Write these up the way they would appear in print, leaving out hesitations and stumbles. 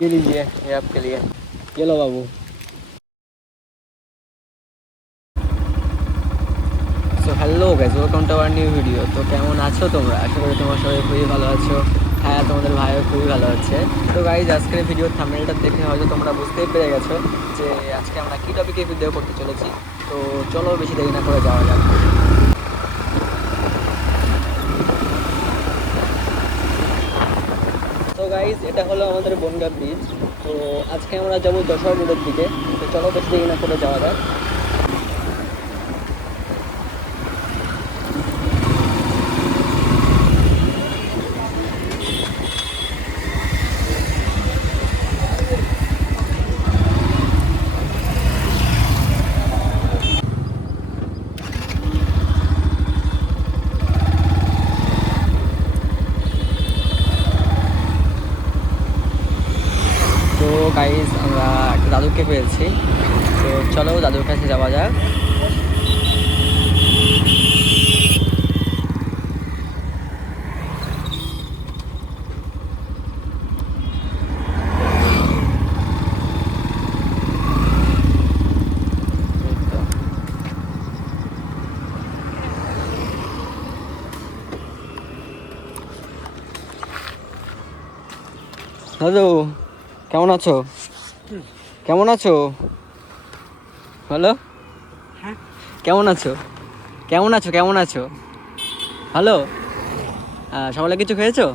ये लीजिए, ये आपके लिए। ये लो बाबू। So hello guys, welcome to our new video. তো কেমন আছো তোমরা? আশা করি তোমার সবাই খুবই ভালো আছো। হ্যাঁ, তোমাদের ভাইও খুবই ভালো আছে। তো গাইজ, আজকের ভিডিওর থাম্বনেলটা দেখে হয়তো তোমরা বুঝতেই পেরে গেছো যে আজকে আমরা কী টপিকে ভিডিও করতে চলেছি। তো চলো বেশি দেরি না করে যাওয়া যাক। তো গাইজ, এটা হলো আমাদের বনগা ব্রিজ। তো আজকে আমরা যাবো যশোর রোডের দিকে। তো চলো বেশি দেরি না করে যাওয়া যাক। তো গাইজ, আমরা একটা দাদুকে পেয়েছি। তো চলো দাদুর কাছে যাওয়া যাক। দাদু, কেমন আছো? কেমন আছো? হ্যালো, হ্যাঁ, কেমন আছো? কেমন আছো? কেমন আছো? হ্যালো, সকালে কিছু খেয়েছো?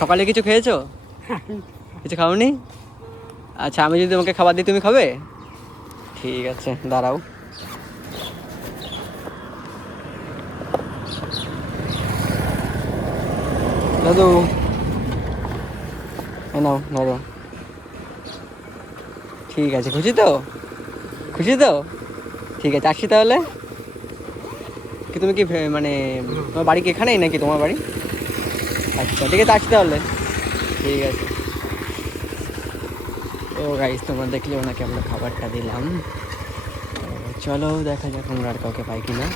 সকালে কিছু খেয়েছো? কিছু খাওনি? আচ্ছা, আমি যদি তোমাকে খাবার দিই তুমি খাবে? ঠিক আছে, দাঁড়াও। দাদু, নাও ধরো। ঠিক আছে, খুশি তো? খুশি তো? ঠিক আছে, আসছি তাহলে। কি তুমি কি মানে তোমার বাড়ি কি এখানেই নাকি তোমার বাড়ি? আচ্ছা, ঠিক আছে, আসছি তাহলে। ঠিক আছে। তো গাইস, তোমরা দেখলে ওনাকে আমরা খাবারটা দিলাম। চলো দেখা যাক আমরা আর কাউকে পাই কিনা।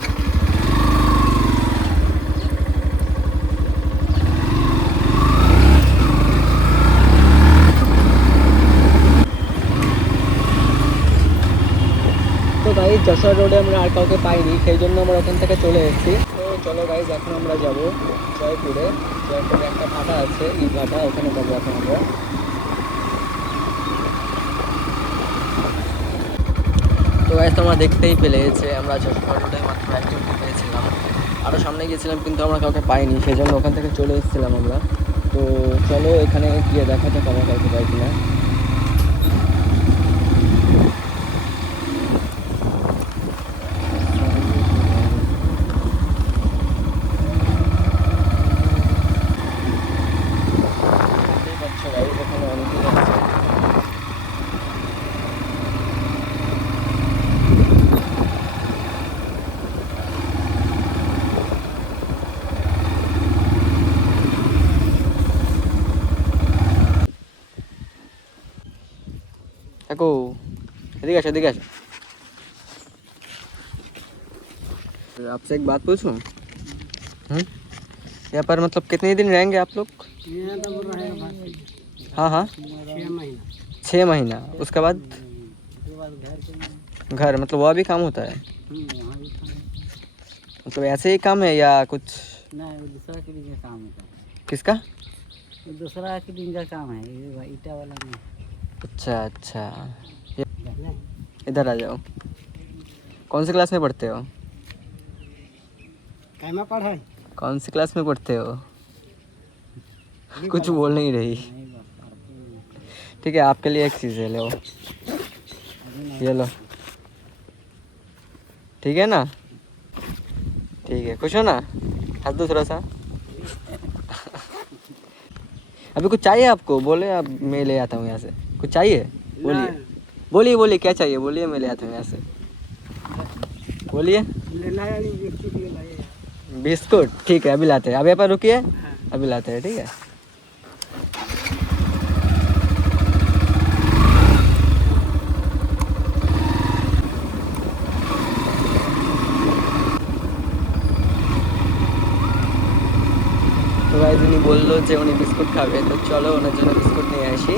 তো গাইজ, যশোর রোডে আমরা আর কাউকে পাইনি, সেই জন্য আমরা ওখান থেকে চলে এসেছি। তো চলো গাইজ, এখন আমরা যাব জয়পুরে। জয়পুরে একটা ভাটা আছে, এই ভাটা, ওখানে যাবো এখন আমরা। তো গাইজ, তোমরা দেখতেই পেলে যে আমরা যশোর রোডে মাত্র একজনকে পেয়েছিলাম। আরও সামনে গিয়েছিলাম কিন্তু আমরা কাউকে পাইনি, সেই জন্য ওখান থেকে চলে এসেছিলাম আমরা। তো চলো এখানে গিয়ে দেখা যাক আমরা কাউকে পাই কিনা। এখানে অনেকেই আছে। দেখো, এদিকে আসো, एदिके আসো। आपसे एक बात पूछूं? यहाँ पर मतलब कितने दिन रहेंगे आप लोग? यहाँ तो रहेगा हाँ हाँ, 6 महीना। 6 महीना। उसके बाद उसके बाद घर के घर, मतलब वह भी काम होता है? वहाँ भी काम। मतलब ऐसे ही काम है या कुछ? नहीं, वो दूसरा के दिन का काम होता है। किसका? वो दूसरा के दिन का काम है, ये ईटा वाला नहीं। अच्छा अच्छा, नहीं, इधर आ जाओ। कौन सी क्लास में पढ़ते हो? कैमा पढ़ाई कौन सी क्लास में पढ़ते हो? अभी कुछ पढ़ा- बोल नहीं रही। नहीं पढ़ते हैं। ठीक है, आपके लिए एक चीज़ है, लो अभी नहीं। ये लो। ठीक है ना? ठीक है, खुश हो ना? हंस दो थोड़ा सा। अभी कुछ चाहिए आपको? बोले, अब मैं ले आता हूँ यहाँ से। कुछ चाहिए? बोलिए बोलिए बोलिए, क्या चाहिए बोलिए, मैं ले आता हूँ यहाँ से। बोलिए। लेना है, नहीं, बिस्कुट ले लाइए। बिस्कुट, ठीक है, अभी लाते हैं। अब यहाँ पर रुकिए, हाँ। अभी लाते हैं, ठीक है। तो गाइस, इन्हीं বললো যে উনি বিস্কুট খাবে, তো চলো ওনার জন্য বিস্কুট নিয়ে আসি।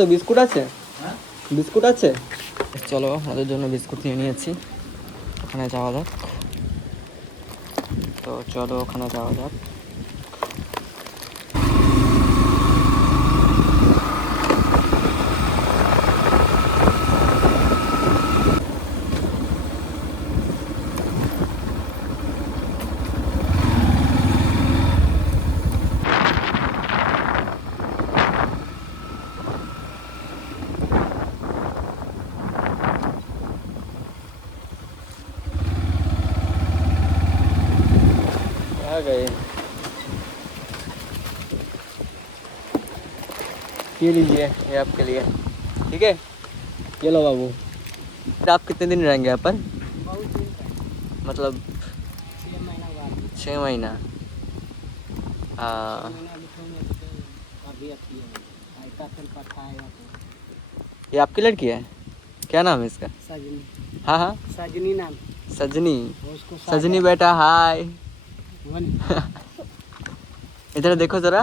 তো বিস্কুট আছে, বিস্কুট আছে। চলো ওদের জন্য বিস্কুট নিয়ে নিয়েছি, ওখানে যাওয়া যাক। তো চলো ওখানে যাওয়া যাক। आ गए, ये लीजिए, ये आपके लिए, ठीक है। ये लो बाबू। आप कितने दिन रहेंगे यहाँ पर? बहुत दिन का, मतलब 6 महीना बाद 6 महीना। हाँ, महीना अभी अच्छी है, ऐसा चल पड़ता है यहाँ पे। ये आपकी लड़की है, क्या नाम है इसका? सजनी, हाँ हाँ, सजनी नाम, सजनी। उसको सजनी बेटा हाय। वन इधर देखो जरा,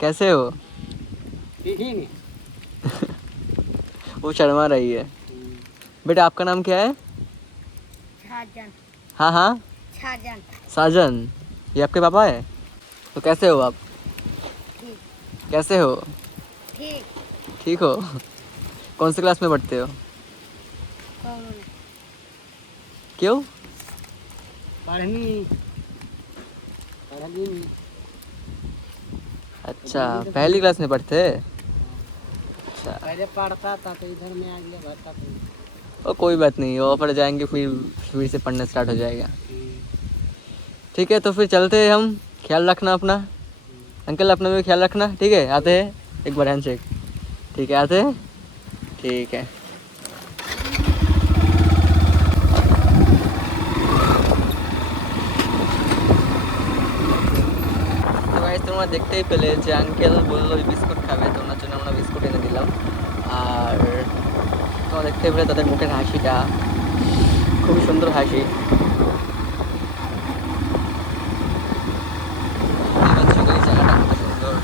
कैसे हो? ठीक ही नहीं। वो शर्मा रही है। बेटा आपका नाम क्या है? छाजन, हाँ हाँ, छाजन, साजन। ये आपके पापा है? तो कैसे हो आप? ठीक, कैसे हो? ठीक, ठीक हो? कौन सी क्लास में पढ़ते हो? कौन है? क्यों? पढ़नी पढ़नी नहीं। अच्छा, पहली क्लास में पढ़ते हैं। अच्छा, पहले पढ़ता था तो इधर में आ गया भरता था। ओ कोई बात नहीं, ऑफर जाएंगे फिर से पढ़ना स्टार्ट हो जाएगा। ठीक है, तो फिर चलते हैं हम। ख्याल रखना अपना, अंकल अपना भी ख्याल रखना, ठीक है। आते हैं, एक बार हैंडशेक। ठीक है, आते हैं, ठीक है। তো গাইস তোমরা দেখতেই পেলে যে আঙ্কেল বললো বিস্কুট খাবে, তো ওনার জন্য আমরা বিস্কুট এনে দিলাম। আর তোমরা দেখতেই পেলে তাদের মুখের হাসিটা, খুবই সুন্দর হাসি। এই জায়গাটা কত সুন্দর।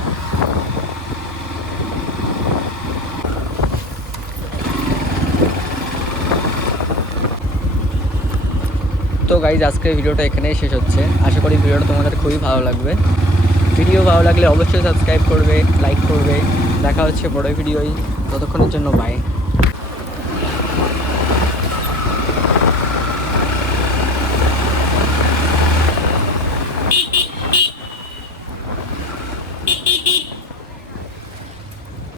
তো গাইজ আজকের ভিডিওটা এখানেই শেষ হচ্ছে। আশা করি ভিডিওটা তোমাদের খুবই ভালো লাগবে। ভিডিও ভালো লাগলে অবশ্যই সাবস্ক্রাইব করবে, লাইক করবে। দেখা হচ্ছে বড় ভিডিওই, ততক্ষণের জন্য বাই।